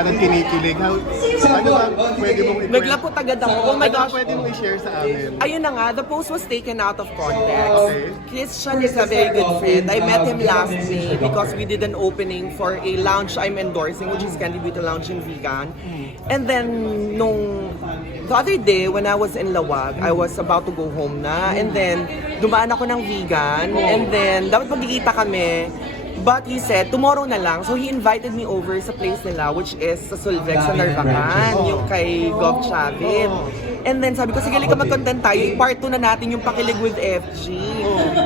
at kinikilig. How, ano ba pwede mong i- Naglapot agad ako. Oh my Ano gosh. pwede mong i-share sa amin? Ayun na nga, the post was taken out of context. Okay. Christian is a very good friend. I met him last May because we did an opening for a lounge I'm endorsing, which is Candy Beauty Lounge in Vegan. And then, nung the other day, when I was in Lawag, I was about to go home na. And then, dumaan ako ng vegan. And then, dapat magkikita kami. But he said, tomorrow na lang. So he invited me over sa place nila, which is sa Sulvex sa Narvacan, yung kay Gov Chavit. And then sabi ko, sige, ka mag-content tayo. I-part 2 na natin yung pakilig with FG.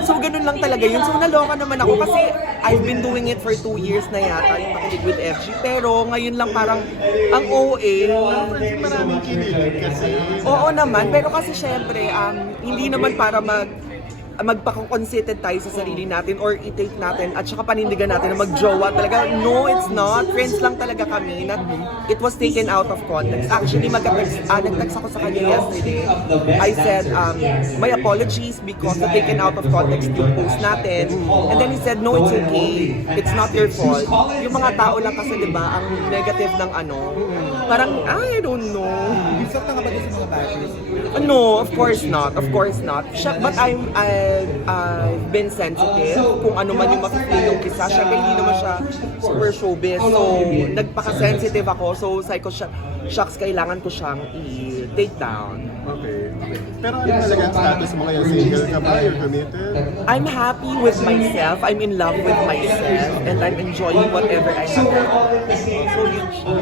So ganun lang talaga yun. So naloka naman ako kasi I've been doing it for two years na yata, yung pakilig with FG. Pero ngayon lang parang ang OA. Maraming kinilig kasi Oo naman, pero kasi syempre, um, hindi naman para mag magpaka-conceited tayo sa sarili natin or i-take natin at saka panindigan natin na mag-jowa talaga. No, it's not. Friends lang talaga kami. Not, it was taken out of context. Actually, mag-text, ah, nag-text ako sa kanya yesterday. I said, um, my apologies because na taken out of context yung post natin. And then he said, no, it's okay. It's not your fault. Yung mga tao lang kasi, di ba, ang negative ng ano, parang, I don't know. Isok ka ba sa mga bashers? No, of course not. Of course not. But I'm I've, I've been sensitive kung ano man yung makikita yung isa. Syempre hindi naman siya super showbiz. So, nagpaka-sensitive ako. So, psycho siya. Shucks, kailangan ko siyang i-take down. Okay. Pero ano talaga ang status mo ngayon? Single ka ba? You're committed? I'm happy with myself. I'm in love with myself. And I'm enjoying whatever I have. So.